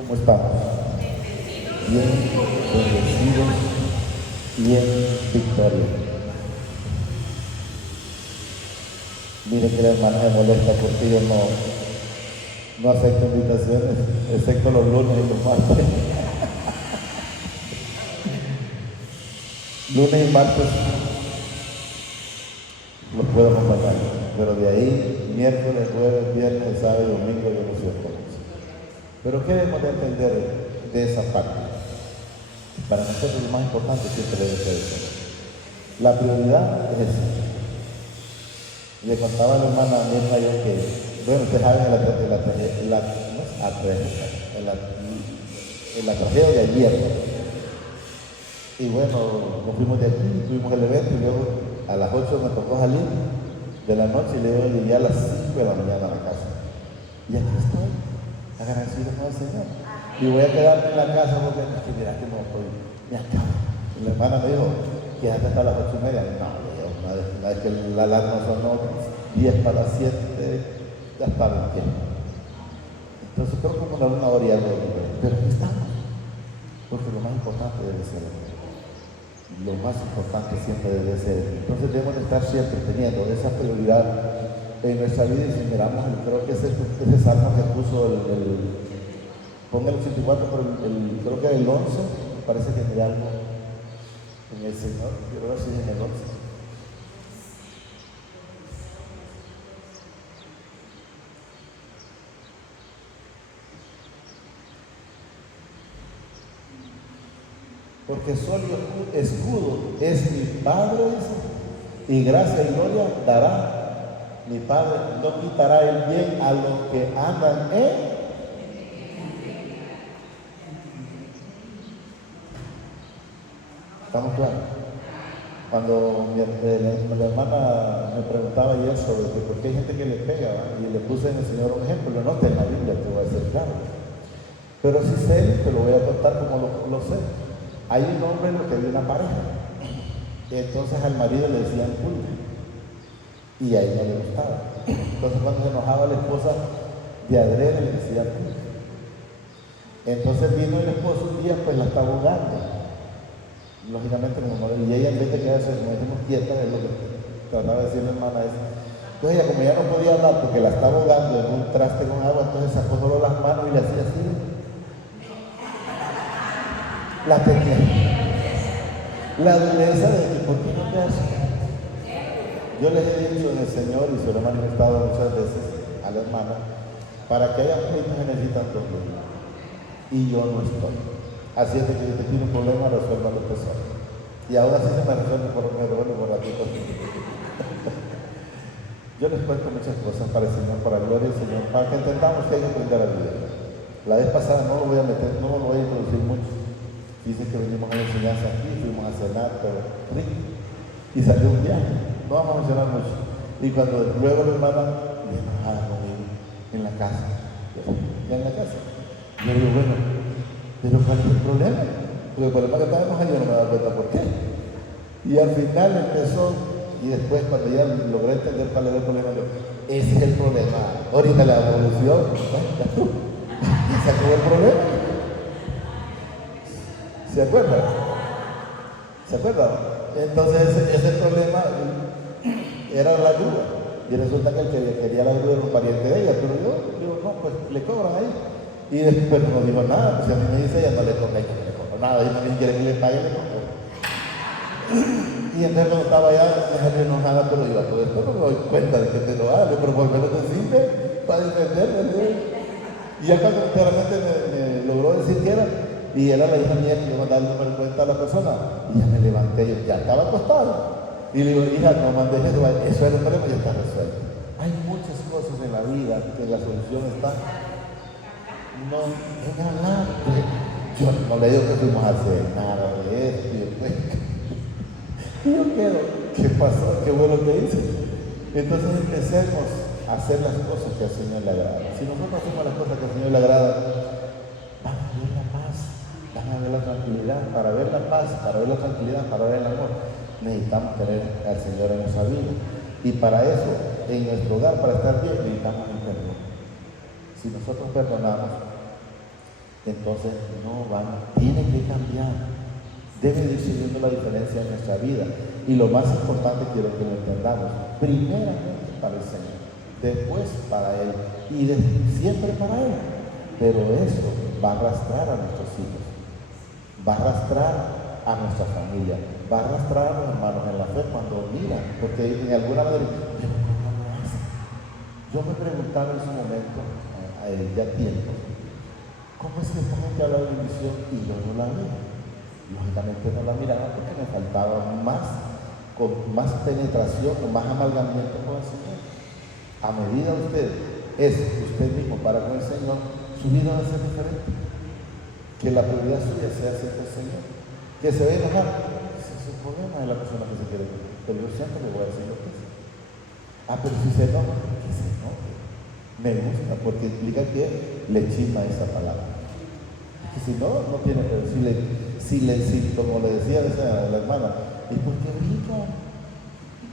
¿Cómo estamos? Bien, bendecidos y en victoria. Miren que la hermana me molesta porque yo no acepto invitaciones, excepto los lunes y los martes. Lunes y martes los puedo acompañar, pero de ahí, miércoles, jueves, viernes, sábado y domingo yo no soy con eso. Pero ¿qué debemos de entender de esa parte? Para nosotros lo más importante siempre debe ser eso. La prioridad es esa. Le contaba a la hermana Mirna yo que, bueno, ustedes saben la tragedia de ayer. Y bueno, nos fuimos de aquí, tuvimos el evento y luego a las 8 me tocó salir de la noche y luego llegué a las 5 de la mañana a la casa. Y aquí estoy, agradecido con el Señor. Y voy a quedarme en la casa porque mira que no estoy, me acabo. Y la hermana me dijo, quédate hasta las 8:30. No, una vez que la alarma sonó 10 para las 7, ya estaba en pie. Entonces creo que como una hora y algo, pero aquí estamos. Porque lo más importante debe ser lo más importante siempre debe ser. Entonces debemos estar siempre teniendo esa prioridad en nuestra vida. Y si miramos, creo que ese salmo que puso ponga el 84, pero creo que el 11, me parece que tiene algo en el Señor. Quiero ver si es en el 11. Porque solo escudo es mi Padre, y gracia y gloria dará mi Padre. No quitará el bien a los que andan en. ¿Estamos claros? Cuando la hermana me preguntaba ayer sobre por qué hay gente que le pega, ¿va? Y le puse en el Señor un ejemplo, no está en la Biblia, te voy a decir claro. Pero si sé, te lo voy a contar como lo sé. Hay un hombre en lo que había una pareja, y entonces al marido le decían pulga, y a ella no le gustaba. Entonces cuando se enojaba la esposa, de adrede le decía pulga. Entonces vino el esposo un día, pues la estaba ahogando. Lógicamente, y ella en vez de quedarse, como decimos, quieta, es lo que trataba de decir la hermana esa. Entonces ella, como ya no podía hablar porque la estaba ahogando en un traste con agua, entonces sacó solo las manos y le hacía así. La tenía. La dureza de que, ¿por qué no te haces? Yo les he dicho en el Señor, y se lo he manifestado muchas veces a la hermana, para que haya pleitos se necesitan dos. Y yo no estoy. Así es de que si usted tiene un problema, resuelva lo que sea. Y ahora sí se me resuelve por ratito. Yo les cuento muchas cosas para el Señor, para la gloria del Señor, para que entendamos que hay que aprender a vivir. La vez pasada no lo voy a meter, no lo voy a introducir mucho. Dice que venimos a la enseñanza aquí, fuimos a cenar, pero rico. Y salió un viaje. No vamos a mencionar mucho. Y cuando luego la hermana me enojaba conmigo en la casa. Ya en la casa. Yo digo, bueno, pero ¿cuál es el problema? Porque el problema que estaba enojado yo no me daba cuenta por qué. Y al final empezó, y después cuando ya logré entender cuál era el problema, yo, ese es el problema. Ahorita la evolución, ya tú. Se acabó el problema. ¿Se acuerdan? ¿Se acuerdan? Entonces ese problema era la grúa. Y resulta que el que quería la grúa era un pariente de ella. Pero yo digo, no, pues le cobran ahí. Y después no dijo nada. Pues si a mí me dice ella, no le cobra, no le cobro nada. Y no me quiere que le pague, le cobro. Y entonces cuando estaba allá, me salió enojada, pero yo a todo esto no me doy cuenta de que te lo hago. Pero por menos decirme para defenderme. Y ya cuando claramente me logró decir que era. Y era la hija mía que iba a dar el número de cuenta a la persona. Y ya me levanté, yo ya estaba acostado. Y le digo, hija, no mandes eso es el problema, ya está resuelto. Hay muchas cosas en la vida que la solución está. No, en hablar. Yo no le digo que fuimos a hacer nada de esto. Y yo quedo, ¿qué pasó? ¿Qué bueno que hice? Entonces empecemos a hacer las cosas que al Señor le agrada. Si nosotros hacemos las cosas que al Señor le agrada, van a ver la paz, van a ver la tranquilidad. Para ver la paz, para ver la tranquilidad, para ver el amor, necesitamos tener al Señor en nuestra vida. Y para eso, en nuestro hogar, para estar bien, necesitamos el perdón. Si nosotros perdonamos, Entonces no van, tienen que cambiar. Debe de ir subiendo la diferencia en nuestra vida. Y lo más importante quiero que lo entendamos. Primeramente para el Señor, después para Él y siempre para Él. Pero eso va a arrastrar a nuestros hijos, va a arrastrar a nuestra familia, va a arrastrar a los hermanos en la fe cuando miran, porque en alguna manera, yo me preguntaba en su momento, ya tiempo, ¿cómo es que esta gente habla de bendición y yo no la veo? Lógicamente no la miraba porque me faltaba con más penetración, con más amalgamiento con el Señor. A medida usted mismo para con el Señor, su vida va a ser diferente. Que la prioridad suya sea siempre el Señor. Que se ve enojar, ese es el problema de la persona que se quiere ir. Pero yo siempre le voy a decir lo que es. Pero si se enoja, que se enoje. Me gusta porque implica que le chisma esa palabra. Que si no, no tiene pero si como le decía a la hermana, ¿y por qué brinca?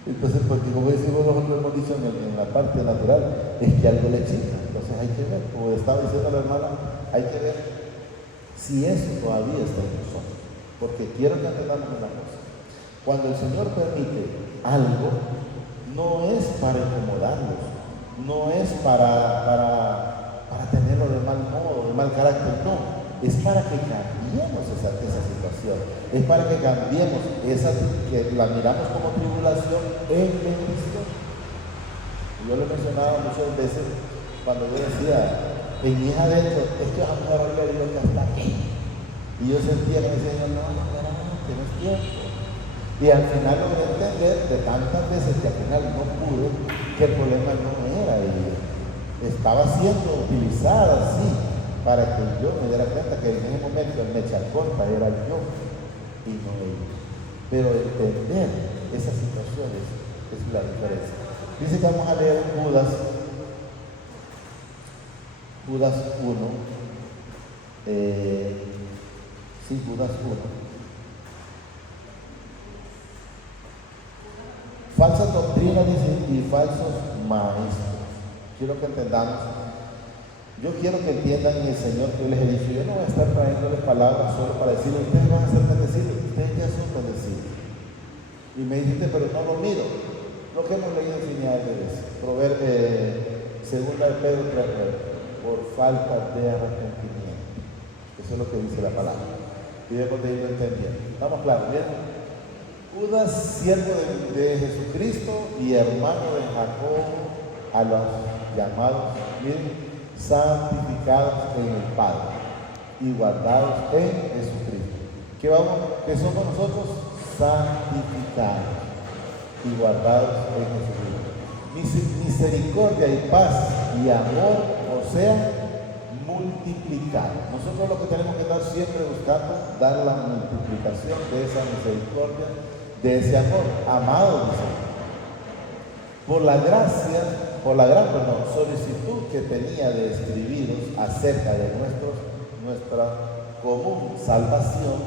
Entonces, porque como decimos nosotros hemos dicho en la parte natural, es que algo le chisma. Entonces hay que ver, como estaba diciendo la hermana, hay que ver si eso todavía está en nosotros. Porque quiero que entendamos una cosa. Cuando el Señor permite algo, no es para incomodarlos, no es para tenerlo de mal modo, de mal carácter, no. Es para que cambiemos esa situación, es para que cambiemos que la miramos como tribulación en bendición. Yo lo he mencionado muchas veces cuando yo decía, en mi hija adentro, es que vamos a darle a Dios que hasta aquí. Y yo sentía que me decía, no, tienes tiempo. Y al final logré entender de tantas veces que al final no pude, que el problema no era ella. Estaba siendo utilizada así para que yo me diera cuenta que en ese momento el mecha corta era yo y no ella. Pero entender esas situaciones es la diferencia. Dice que vamos a leer Judas 1. Judas 1. Falsas doctrinas y falsos maestros. Quiero que entendamos. Yo quiero que entiendan en el Señor que yo les he dicho. Yo no voy a estar trayéndoles palabras solo para decirles, ustedes van a ser bendecidos. Ustedes ya son bendecidos. Y me dijiste, pero no lo miro. Lo que hemos leído infinidad de veces. Segunda de Pedro 3:9. Por falta de arrepentimiento. Eso es lo que dice la palabra. Y debemos de irlo entendiendo. ¿Estamos claros? ¿Bien? Judas, siervo de Jesucristo y hermano de Jacob, a los llamados, miren, santificados en el Padre y guardados en Jesucristo. ¿Qué somos nosotros? Santificados y guardados en Jesucristo. Misericordia y paz y amor, o sea, multiplicado. Nosotros lo que tenemos que estar siempre buscando, dar la multiplicación de esa misericordia, de ese amor. Amado, dice, por la gran solicitud que tenía de escribiros acerca de nuestra común salvación,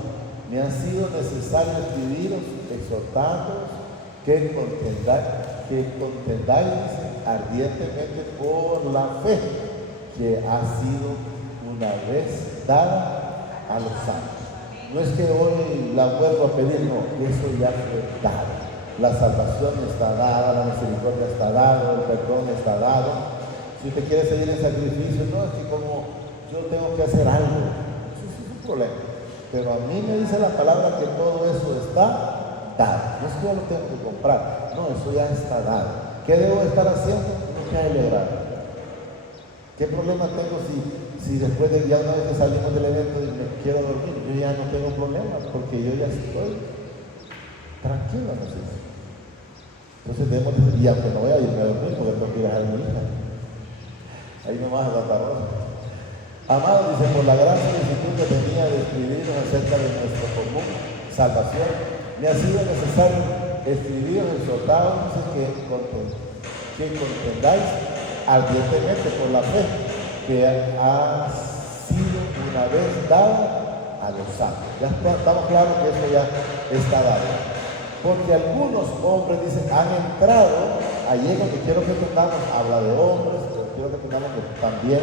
me ha sido necesario escribiros exhortándoos que contendáis ardientemente por la fe que ha sido una vez dada a los santos. No es que hoy la vuelvo a pedir, no, eso ya fue dado. La salvación está dada, la misericordia está dada, el perdón está dado. Si usted quiere seguir en sacrificio, no, es que como yo tengo que hacer algo, eso es un problema. Pero a mí me dice la palabra que todo eso está dado. No es que yo lo tengo que comprar, no, eso ya está dado. ¿Qué debo estar haciendo? No que celebrar. ¿Qué problema tengo si después de ya una vez que salimos del evento y me quiero dormir? Yo ya no tengo problemas porque yo ya estoy tranquilo, ¿no sé? Entonces debemos decir, y aunque no voy a irme a dormir porque tengo que ir a dejar a mi hija. Ahí nomás a Santa Rosa. Amado, dice, por la gran solicitud que tenía de escribiros acerca de nuestra común salvación, me ha sido necesario escribiros exhortados que contendáis ardientemente por la fe que ha sido una vez dada a los santos. Ya estamos claros que eso ya está dado. Porque algunos hombres dicen, han entrado, allí lo que quiero que entendamos, habla de hombres, pero quiero que entendamos que también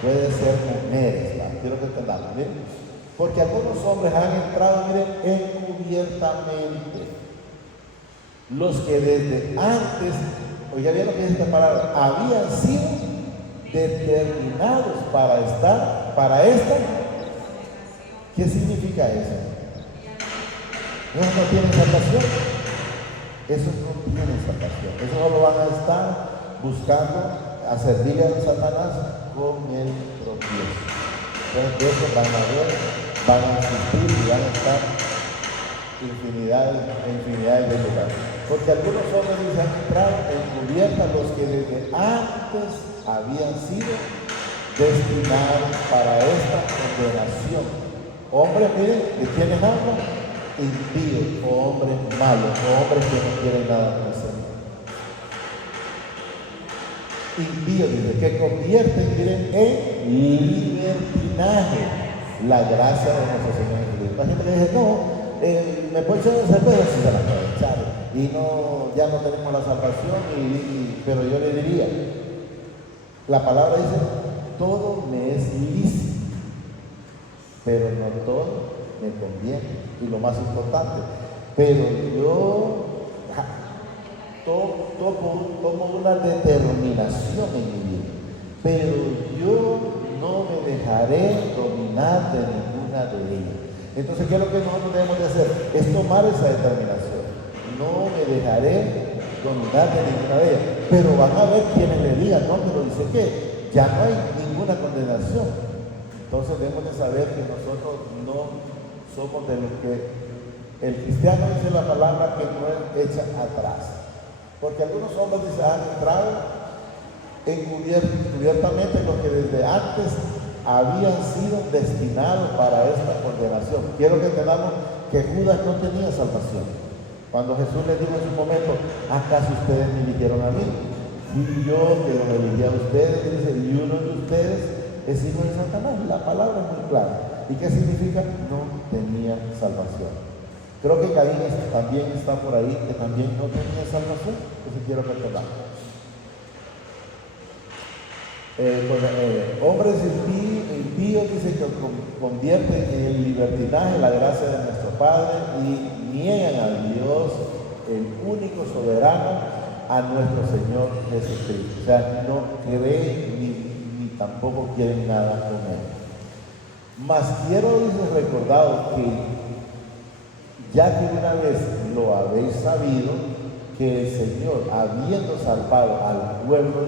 puede ser mujeres, ¿vale? quiero que entendamos, miren. Porque algunos hombres han entrado, miren, encubiertamente. Los que desde antes, oiga bien lo que dice esta palabra, habían sido determinados para estar, para esta. ¿Qué significa eso? Esos no tienen salvación. Esos no tienen salvación. Esos solo van a estar buscando a servirle a Satanás con el tropiezo. Entonces de eso van a ver, van a existir y van a estar infinidades de lugares. Porque algunos hombres dicen han entrado encubiertas los que desde antes habían sido destinados para esta condenación. Hombres, miren, ¿de quiénes hablan? Impíos, o hombres malos, o hombres que no quieren nada con el Señor. Impíos, dice, que convierten, miren, en libertinaje la gracia de nuestro Señor Jesucristo. Hay gente que dice, no, me puedo echar una cerveza, si se la puede echar, y no, ya no tenemos la salvación, pero yo le diría, la palabra dice, todo me es lícito, pero no todo me conviene. Y lo más importante, pero yo tomo una determinación en mi vida, pero yo no me dejaré dominar de ninguna de ellas. Entonces, ¿qué es lo que nosotros debemos de hacer? Es tomar esa determinación. No me dejaré dominar de ninguna de ellas. Pero van a ver quienes le digan, no, pero dice que ya no hay ninguna condenación. Entonces debemos de saber que nosotros no somos de los que el cristiano dice la palabra que no es hecha atrás. Porque algunos hombres dicen, han entrado encubiertamente los que desde antes habían sido destinados para esta condenación. Quiero que entendamos que Judas no tenía salvación. Cuando Jesús le dijo en su momento, ¿acaso ustedes me eligieron a mí? Fui yo que los elegí a ustedes, dice, y uno de ustedes es hijo de Satanás. La palabra es muy clara. ¿Y qué significa? No tenía salvación. Creo que Caín también está por ahí, que también no tenía salvación. Entonces quiero que entendamos. Hombres impíos dicen que convierten en el libertinaje la gracia de nuestro Padre y niegan a Dios, el único soberano, a nuestro Señor Jesucristo. O sea, no creen ni tampoco quieren nada con Él. Mas quiero recordaros que ya que una vez lo habéis sabido, que el Señor, habiendo salvado al pueblo,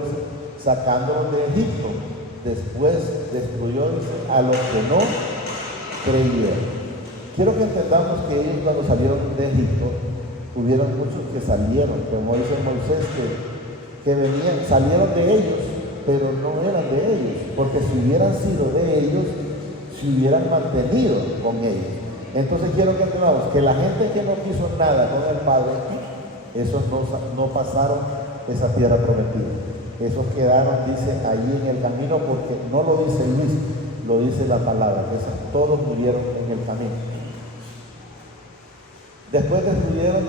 sacándolo de Egipto, después destruyó a los que no creyeron. Quiero que entendamos que ellos cuando salieron de Egipto, hubieron muchos que salieron, como dice Moisés, que venían, salieron de ellos, pero no eran de ellos, porque si hubieran sido de ellos, se hubieran mantenido con ellos. Entonces quiero que entendamos que la gente que no quiso nada con el Padre, esos no pasaron esa tierra prometida. Esos quedaron, dice, allí en el camino, porque no lo dice Luis, lo dice la palabra. Entonces, todos murieron en el camino. Después destruyeron,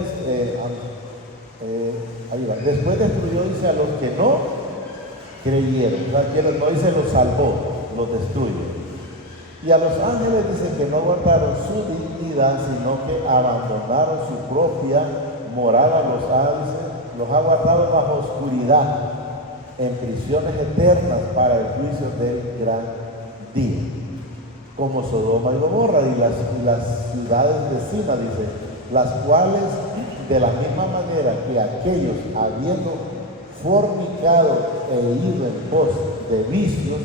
después destruyó, dice, a los que no creyeron. O sea, que no dice los salvó, los destruye. Y a los ángeles dice que no guardaron su dignidad, sino que abandonaron su propia morada. Los ha guardado bajo oscuridad, en prisiones eternas para el juicio del gran día, como Sodoma y Gomorra y las ciudades vecinas, dice, las cuales de la misma manera que aquellos, habiendo fornicado e ido en pos de vicios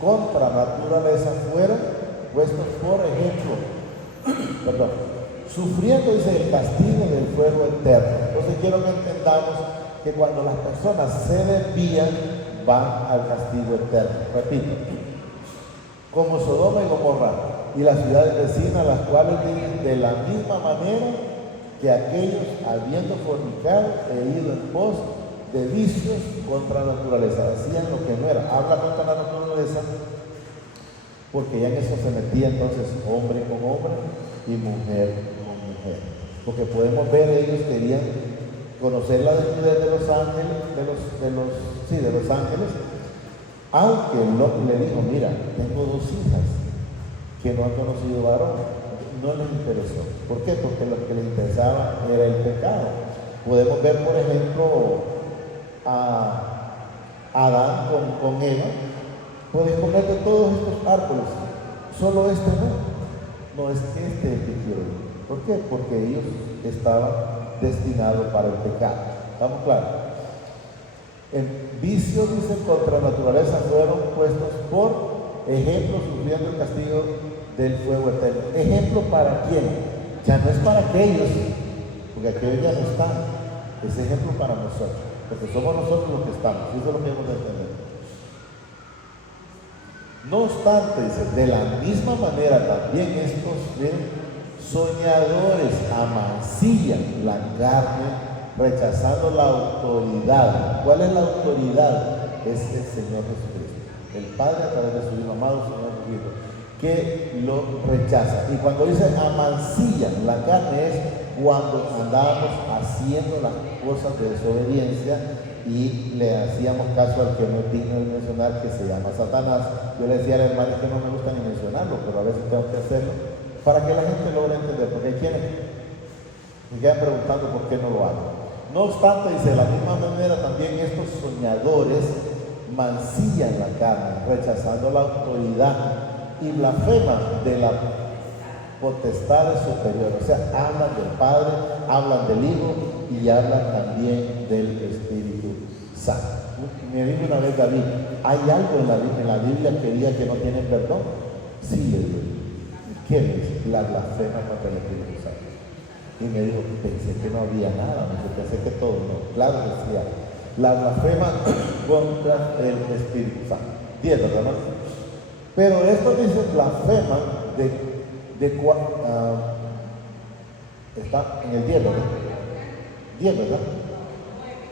contra naturaleza, fueron puestos por ejemplo, sufriendo, dice, el castigo del fuego eterno. Entonces quiero que entendamos que cuando las personas se desvían, van al castigo eterno. Repito, como Sodoma y Gomorra y las ciudades vecinas, las cuales viven de la misma manera que aquellos, habiendo fornicado e ido en pos de vicios contra la naturaleza, hacían lo que no era. Habla contra la naturaleza, porque ya en eso se metía entonces hombre con hombre y mujer con mujer. Porque podemos ver, ellos querían conocer la desnudez de los ángeles, de los ángeles, aunque Lot le dijo, mira, tengo 2 hijas, que no han conocido varón. No les interesó. ¿Por qué? Porque lo que les interesaba era el pecado. Podemos ver, por ejemplo, a Adán con Eva. Puedes comer de todos estos árboles, solo este no. No es este el que quiero. ¿Por qué? Porque ellos estaban destinados para el pecado. ¿Estamos claros? El vicio, dice, contra la naturaleza fueron puestos por ejemplo, sufriendo el castigo del fuego eterno. ¿Ejemplo para quién? Ya no es para aquellos, porque aquellos ya no están. Es ejemplo para nosotros, porque somos nosotros los que estamos. Eso es lo que hemos de entender. No obstante, dice, de la misma manera también estos soñadores amancillan la carne, rechazando la autoridad. ¿Cuál es la autoridad? Es el Señor Jesucristo, el Padre a través de su Hijo amado, Señor Jesucristo, que lo rechaza. Y cuando dice amancillan la carne es cuando andábamos haciendo las cosas de desobediencia y le hacíamos caso al que no es digno de mencionar, que se llama Satanás. Yo le decía a la hermana que no me gusta ni mencionarlo, pero a veces tengo que hacerlo para que la gente logre entender, porque hay quienes me quedan preguntando por qué no lo hago. No obstante, dice, de la misma manera también estos soñadores mancillan la carne, rechazando la autoridad y blasfeman de la potestad superior. O sea, hablan del Padre, hablan del Hijo y hablan también del Espíritu Santo. Me dijo una vez David, ¿hay algo en la Biblia que diga que no tienen perdón? Sí, le digo. ¿Qué es? La blasfema contra el Espíritu Santo. Y me dijo, pensé que no había nada, pensé que todo, no. Claro, decía, la blasfema contra el Espíritu Santo. 10, ¿verdad? Pero esto dice blasfema está en el 10, ¿verdad? 10, ¿verdad?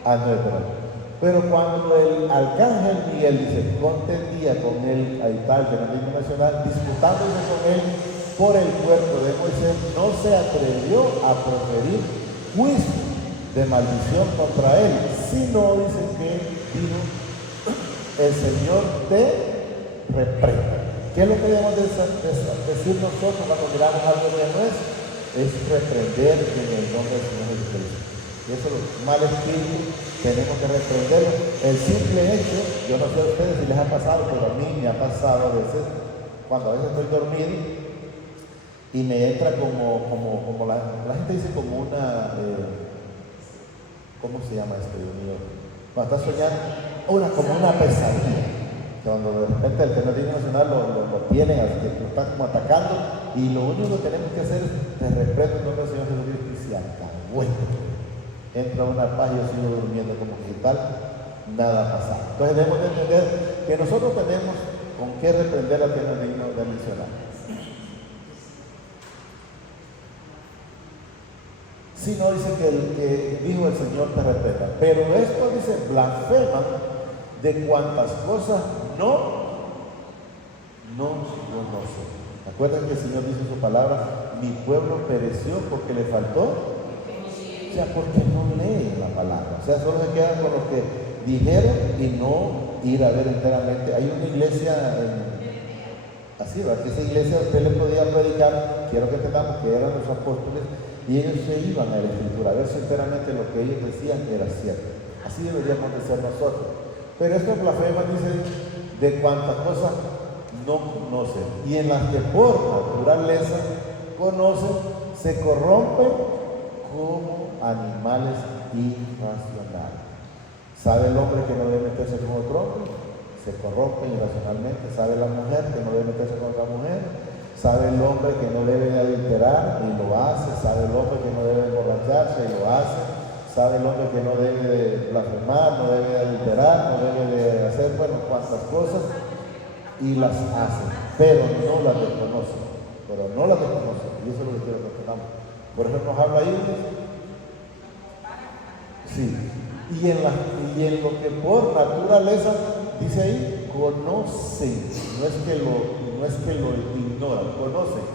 9, perdón. Pero cuando el arcángel Miguel dice, contendía con él, ahí está el fenómeno nacional, disputándose con él por el cuerpo de Moisés, no se atrevió a proferir juicio de maldición contra él, sino dice que dijo, el Señor te reprenda. ¿Qué es lo que debemos decir nosotros cuando miramos algo que no es? Es reprender en el nombre del Señor Jesucristo. Y eso, los malos espíritus, tenemos que reprenderlos. El simple hecho, yo no sé a ustedes si les ha pasado, pero a mí me ha pasado a veces, cuando a veces estoy dormido y me entra como la gente dice como una, ¿cómo se llama esto, Dios mío? Cuando estás soñando, como una pesadilla. Cuando de repente el Fenómeno Nacional lo tienen, lo están como atacando, y lo único que tenemos que hacer es te reprendo en nombre del Señor Jesucristo y se acabó. Entra una paz y yo sigo durmiendo como que tal, nada ha pasado. Entonces debemos de entender que nosotros tenemos con qué reprender al que no es digno de mencionar. Si no, dice que el que dijo el Señor te reprenda, pero esto dice blasfema de cuantas cosas no conoce. Acuérdense que el Señor dice en su palabra, mi pueblo pereció porque le faltó, o sea, porque no leen la palabra, o sea, solo se quedan con lo que dijeron y no ir a ver enteramente. Hay una iglesia así, ¿verdad? Que esa iglesia usted le podía predicar, quiero que entendamos que eran los apóstoles, y ellos se iban a la Escritura a ver si enteramente lo que ellos decían era cierto. Así deberíamos de ser nosotros. Pero esta blasfema dice de cuántas cosas no conocen, y en las que por naturaleza conocen, se corrompen como animales irracionales. ¿Sabe el hombre que no debe meterse con otro hombre? Se corrompe irracionalmente. ¿Sabe la mujer que no debe meterse con otra mujer? ¿Sabe el hombre que no debe adulterar? Y lo hace. ¿Sabe el hombre que no debe emborracharse? Y lo hace. ¿Sabe el hombre que no debe de blasfemar, no debe de adulterar, no debe de hacer, bueno, cuantas cosas? Y las hace, pero no las desconoce. Y eso es lo que quiero que entendamos. Por eso nos habla ahí. Sí. Y en lo que por naturaleza, dice ahí, conocen. No es que lo ignoran, conocen.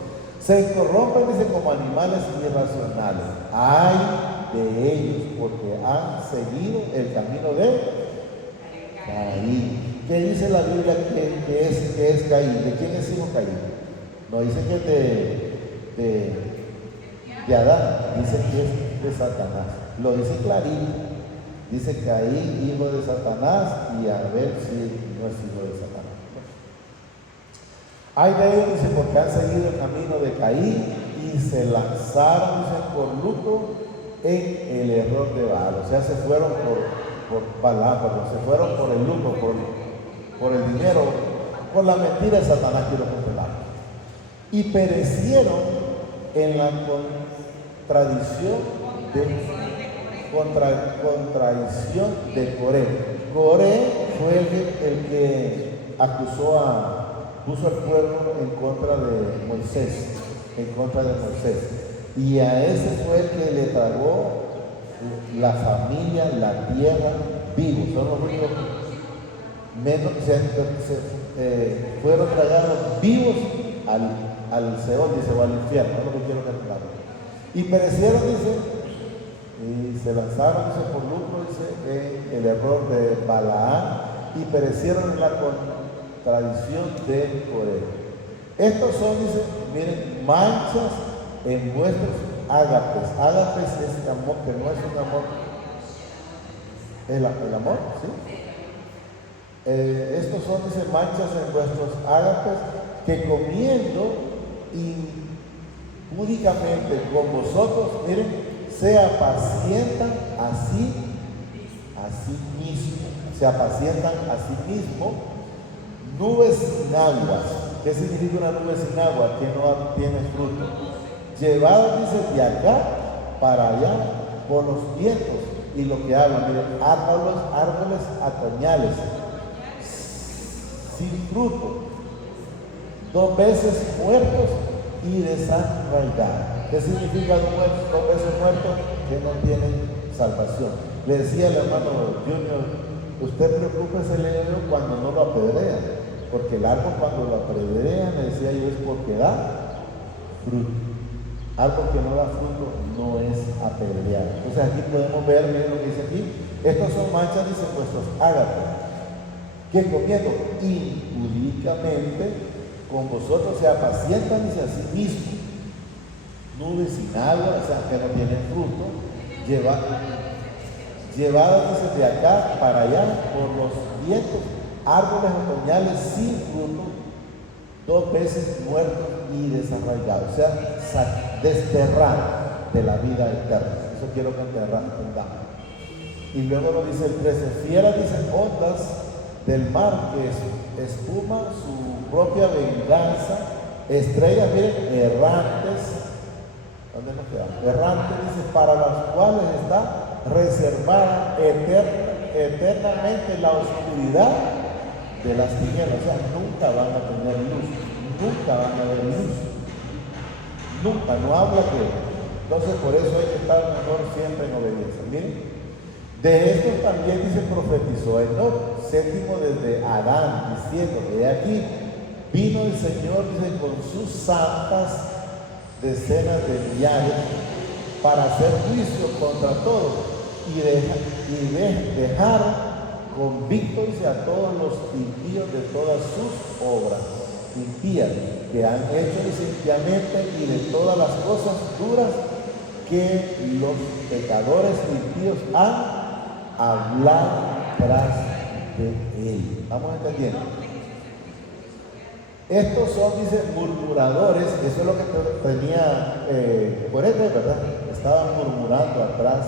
Se corrompen, dice, como animales irracionales. Hay de ellos, porque han seguido el camino de Caín. ¿Qué dice la Biblia que es Caín? ¿De quién es hijo Caín? No dice que es de Adán, dice que es de Satanás. Lo dice clarito. Dice Caín, hijo de Satanás, y Abel, sí, no es hijo de Satanás. Hay de ellos, dice, porque han seguido el camino de Caín y se lanzaron, dice, por luto en el error de Baal. O sea, se fueron por Balaam, se fueron por el luto, por el dinero, por la mentira de Satanás, quiero controlar. Y perecieron en la contradicción de Coré. Coré fue el que puso al pueblo en contra de Moisés, y a ese fue el que le tragó la familia, la tierra, vivos. Son los únicos menos fueron tragados vivos al Seol, dice, o al infierno, no es lo que quiero calcular. Y perecieron, dice, y se lanzaron, dice, por lucro, dice, en el error de Balaam, y perecieron en la contradicción de Coré. Estos son, dice, miren, manchas en vuestros ágapes. Ágapes es el amor, que no es un amor, el amor, ¿sí? Estos son, dice, manchas en vuestros ágapes, que comiendo impúdicamente con vosotros, miren, se apacientan a sí mismo. Se apacientan a sí mismo. Nubes sin aguas. ¿Qué significa una nube sin agua? Que no tiene fruto. Llevadas, dice, de acá para allá por los vientos. Y lo que hablan, miren, árboles otoñales sin fruto, 2 veces muertos y desarraigados. ¿Qué significa 2 veces muertos? Que no tienen salvación. Le decía el hermano Junior, usted preocúpese cuando no lo apedrean, porque el árbol cuando lo apedrean, le decía yo, es porque da fruto. Algo que no da fruto no es apedreado. Entonces aquí podemos ver, miren lo que dice aquí, estos son manchas, dice, vuestros ágatos, que comiendo impúdicamente con vosotros se apacientan, dice, a sí mismos. Nubes sin agua, o sea, que no tienen fruto, llevadas, dice, de acá para allá por los vientos, árboles otoñales sin fruto, 2 veces muertos y desarraigados, o sea, desterrados de la vida eterna. Eso quiero que entendamos. Y luego lo dice el 13, fieras, dice, ondas del mar que espuma su propia venganza, estrellas, miren, errantes. ¿Dónde nos quedamos? Errantes, dice, para las cuales está reservada eternamente la oscuridad de las tinieblas. O sea, nunca van a tener luz, nunca van a ver luz, nunca, no habla que. Entonces, por eso hay que estar mejor siempre en obediencia. Miren, de esto también, dice, profetizó Enoc, séptimo desde Adán, diciendo que aquí vino el Señor, dice, con sus santas decenas de millares para hacer juicio contra todos y dejar convictos, dice, a todos los impíos de todas sus obras impías que han hecho, dice, impiamente, y de todas las cosas duras que los pecadores impíos han hablado tras de él. ¿Vamos entendiendo? Estos son, dice, murmuradores. Eso es lo que tenía Coré, ¿verdad? Estaban murmurando atrás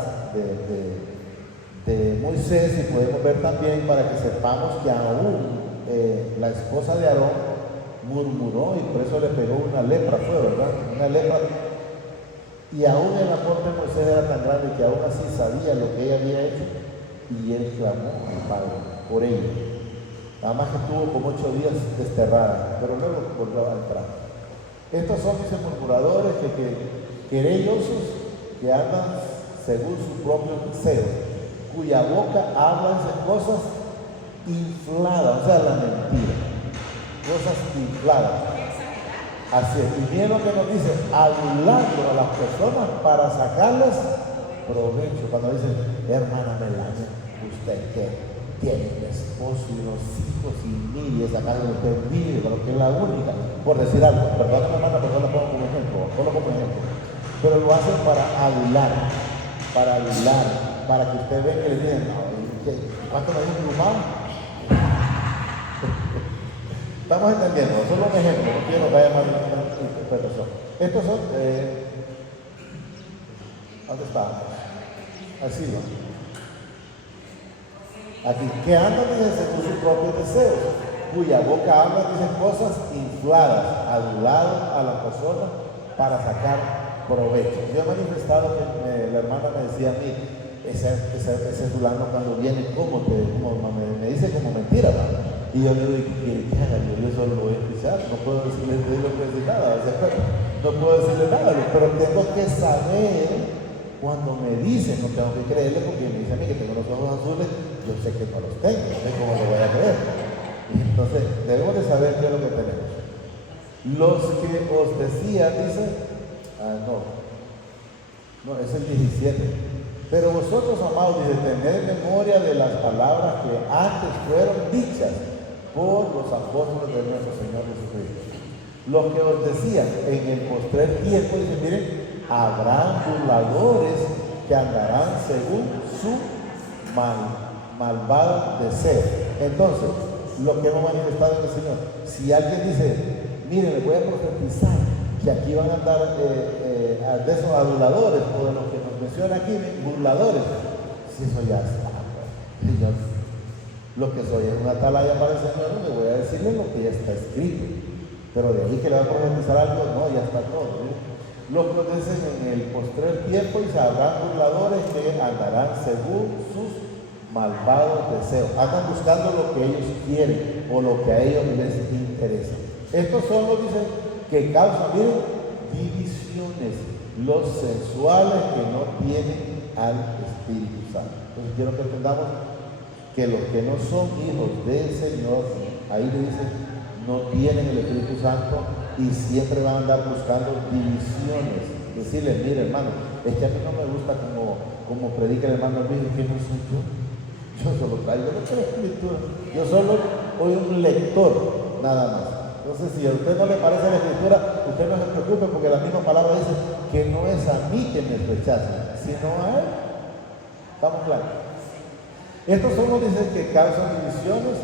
de Moisés, y podemos ver también, para que sepamos que aún la esposa de Aarón murmuró, y por eso le pegó una lepra, ¿verdad? Una lepra. Y aún el amor de Moisés era tan grande que aún así sabía lo que ella había hecho, y él clamó al Padre por ella. Nada más que estuvo como 8 días desterrada, pero luego volvió a entrar. Estos son, dice, murmuradores, querellosos, que andan según su propio deseo, cuya boca habla de cosas infladas, o sea, la mentira, cosas infladas. Así es, y bien lo que nos dice, hablando a las personas para sacarles provecho. Cuando dicen, hermana Melania, ¿usted qué? tiene un esposo y unos hijos y mil, y esa casa donde usted vive, pero que es la única, por decir algo, perdón, hermana, pero lo pongo como ejemplo, solo como ejemplo, pero lo hacen para adular, para que usted vea que le digan, no, ¿cuánto me dijo mi mamá? Estamos entendiendo, solo un ejemplo, no quiero que vaya mal interpretación. Estos son, ¿dónde está? Así va. Aquí, que andan dicen según sus propios deseos, cuya boca habla, dicen cosas infladas, adulado a la persona para sacar provecho. Yo he manifestado que la hermana me decía a mí, ese fulano cuando viene, me dice como mentira, ¿no? Y yo le digo, ¿qué haga? Yo solo lo voy a escuchar, no puedo decirle nada, no puedo decirle nada, pero tengo que saber cuando me dicen, no tengo que creerle, porque me dice a mí que tengo los ojos azules, yo sé que no los tengo, no sé cómo lo voy a creer. Y entonces, debemos de saber qué es lo que tenemos. Los que os decía, dice, no, es el 17. Pero vosotros, amados, dice, tened memoria de las palabras que antes fueron dichas por los apóstoles de nuestro Señor Jesucristo. Los que os decían en el postrer tiempo, dicen, miren, habrán burladores que andarán según su malvado deseo. Entonces, lo que hemos manifestado en el Señor, si alguien dice, miren, les voy a profetizar que aquí van a andar de esos aduladores, o de los que nos menciona aquí, burladores, si eso ya está, Señor, lo que soy es una atalaya para el Señor, le voy a decirle lo que ya está escrito, pero de ahí que le va a profetizar algo, no, ya está todo, ¿sí? Los que dicen en el postrer tiempo y sabrán burladores que andarán según sus malvados deseos, andan buscando lo que ellos quieren o lo que a ellos les interesa. Estos son los, dicen, que causan, miren, divisiones, los sensuales que no tienen al Espíritu Santo. Entonces quiero que entendamos que los que no son hijos del Señor, ahí le dicen, no tienen el Espíritu Santo y siempre van a andar buscando divisiones. Decirles, mire hermano, es que a mí no me gusta como predica el hermano Luis, que no soy yo. Yo solo traigo la Escritura. Yo solo soy un lector, nada más. Entonces, si a usted no le parece la Escritura, usted no se preocupe, porque la misma palabra dice que no es a mí que me rechaza, sino a Él. ¿Estamos claros? Estos son los dicen que causan divisiones,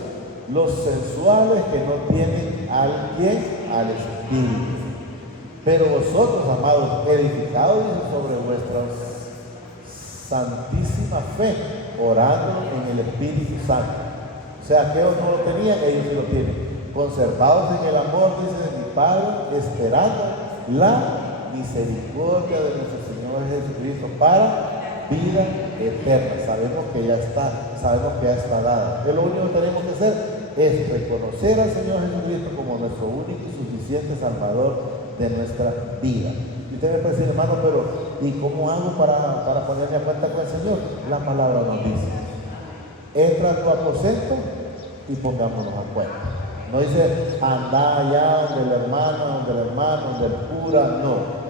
los sensuales que no tienen al Espíritu. Pero vosotros, amados, edificados sobre vuestra santísima fe, orando en el Espíritu Santo. O sea, que ellos no lo tenían, ellos sí lo tienen. Conservados en el amor, dice de mi Padre, esperando la misericordia de nuestro Señor Jesucristo para vida eterna. Sabemos que ya está dada. Lo único que tenemos que hacer es reconocer al Señor Jesucristo como nuestro único y suficiente Salvador de nuestra vida. Y usted me puede decir, hermano, pero ¿y cómo hago para ponerme a cuenta con el Señor? La palabra nos dice, entra a tu aposento y pongámonos a cuenta. No dice, anda allá donde el hermano, donde el cura, no.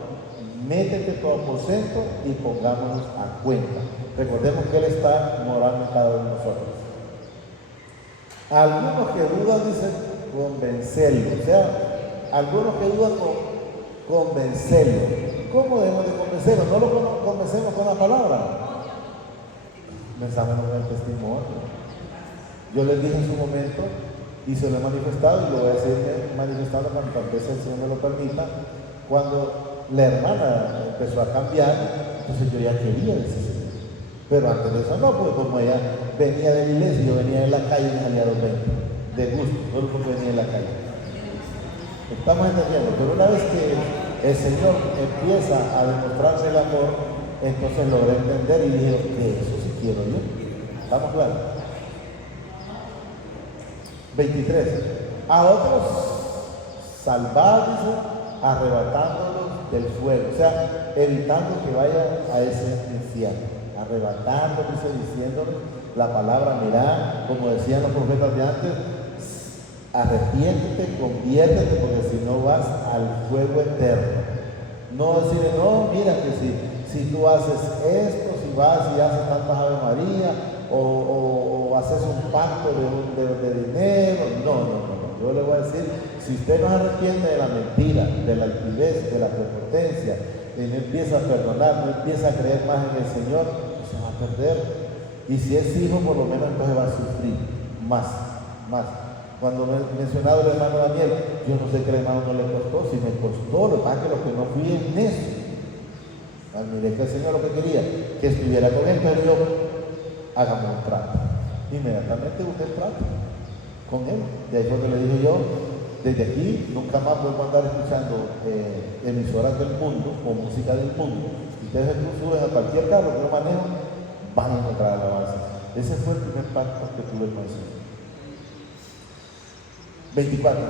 Métete tu aposento y pongámonos a cuenta. Recordemos que Él está morando en cada uno de nosotros. Algunos que dudan dicen convencerlo. O sea, algunos que dudan convencerlo. ¿Cómo debemos de convencerlo? No lo convencemos con la palabra. Mensaje con el testimonio. Yo les dije en su momento, y se lo he manifestado, y lo voy a seguir manifestando cuantas veces el Señor me lo permita, cuando la hermana empezó a cambiar, entonces yo ya quería decir. Pero antes de eso no, pues como ella venía de la iglesia, yo venía en la calle y me salía a los 20, de gusto, solo porque venía en la calle. Estamos entendiendo, pero una vez que el Señor empieza a demostrarse el amor, entonces logré entender y dije, de eso sí quiero yo. ¿Estamos claros? 23. A otros salvar, dice, arrebatándolos del fuego, o sea, evitando que vaya a ese infierno, arrebatándolos, dice, diciéndoles la palabra, mirá, como decían los profetas de antes, arrepiéntete, conviértete, porque si no vas al fuego eterno. No decirle, no, mira que si tú haces esto, si vas y haces tantas Ave María, o haces un pacto de dinero. No. Yo le voy a decir, si usted no se arrepiente de la mentira, de la altivez, de la prepotencia, y no empieza a perdonar, no empieza a creer más en el Señor, pues se va a perder. Y si es hijo, por lo menos entonces va a sufrir más. Cuando me he mencionado el hermano Daniel, yo no sé qué el hermano no le costó, si me costó, lo más que lo que no fui es necio. Miré que el Señor lo que quería, que estuviera con él, pero yo, hagamos un trato. Inmediatamente busqué el trato con él. De ahí fue que le dije yo, desde aquí nunca más vuelvo a andar escuchando emisoras del mundo o música del mundo. Ustedes suben a cualquier carro que yo manejo, van a encontrar alabanza. Ese fue el primer pacto que tuve con el Señor. 24.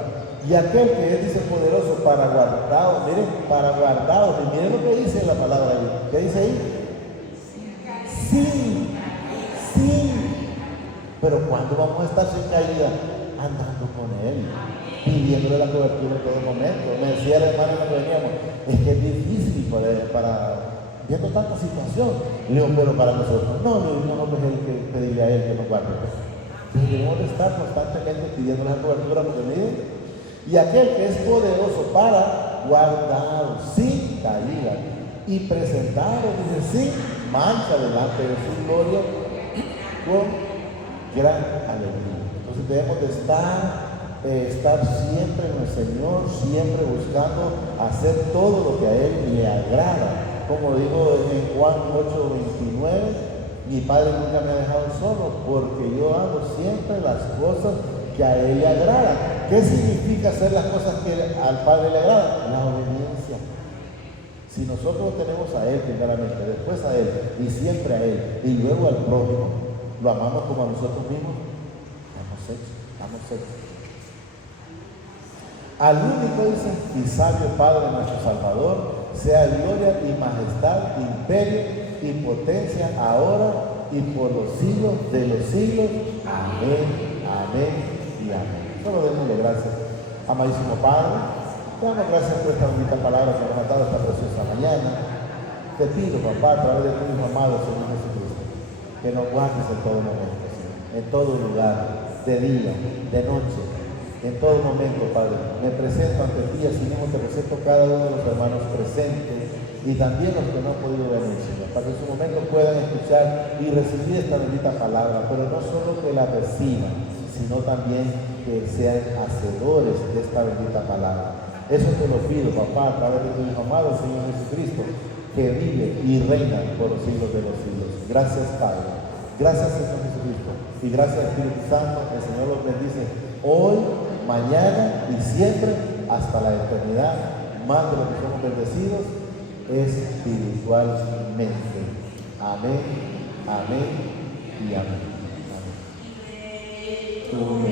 Y aquel que es, dice, poderoso para guardados, miren, para guardados, y miren lo que dice la palabra ahí. ¿Qué dice ahí? Sí. Pero ¿cuándo vamos a estar sin caída? Andando con Él, pidiéndole la cobertura en todo momento. Me decía el hermano cuando veníamos, es que es difícil para viendo tanta situación. Le digo, pero para nosotros, no, nosotros es el que pedirle a Él que nos guarde. Entonces debemos de estar constantemente pidiendo la cobertura, porque miren, y aquel que es poderoso para guardar sin caída y presentaros, dice, sin mancha delante de su gloria con gran alegría. Entonces debemos de estar siempre en el Señor, siempre buscando hacer todo lo que a Él le agrada. Como digo en Juan 8:29, mi Padre nunca me ha dejado solo, porque yo hago siempre las cosas que a Él le agradan. ¿Qué significa hacer las cosas que al Padre le agradan? La obediencia. Si nosotros tenemos a Él primeramente, después a Él, y siempre a Él, y luego al prójimo, lo amamos como a nosotros mismos, estamos hechos. Al único, dice, y sabio Padre nuestro Salvador, sea gloria y majestad, imperio y potencia ahora y por los siglos de los siglos. Amén y amén. Solo démosle gracias, amadísimo Padre. Te damos gracias por esta bonita palabra que nos ha dado esta preciosa mañana. Te pido, papá, a través de tu Hijo amado, Señor Jesucristo, que nos guardes en todo momento, Señor, en todo lugar, de día, de noche, en todo momento, Padre. Me presento ante ti, así mismo te presento cada uno de los hermanos presentes y también los que no han podido venir, Señor, para que en su momento puedan escuchar y recibir esta bendita palabra, pero no solo que la reciban, sino también que sean hacedores de esta bendita palabra. Eso te lo pido, papá, a través de tu Hijo amado, Señor Jesucristo, que vive y reina por los siglos de los siglos. Gracias, Padre. Gracias, Señor Jesucristo. Y gracias, Espíritu Santo. El Señor los bendice hoy, mañana y siempre hasta la eternidad. Más de lo que somos bendecidos espiritualmente. Amén y amén. Amén.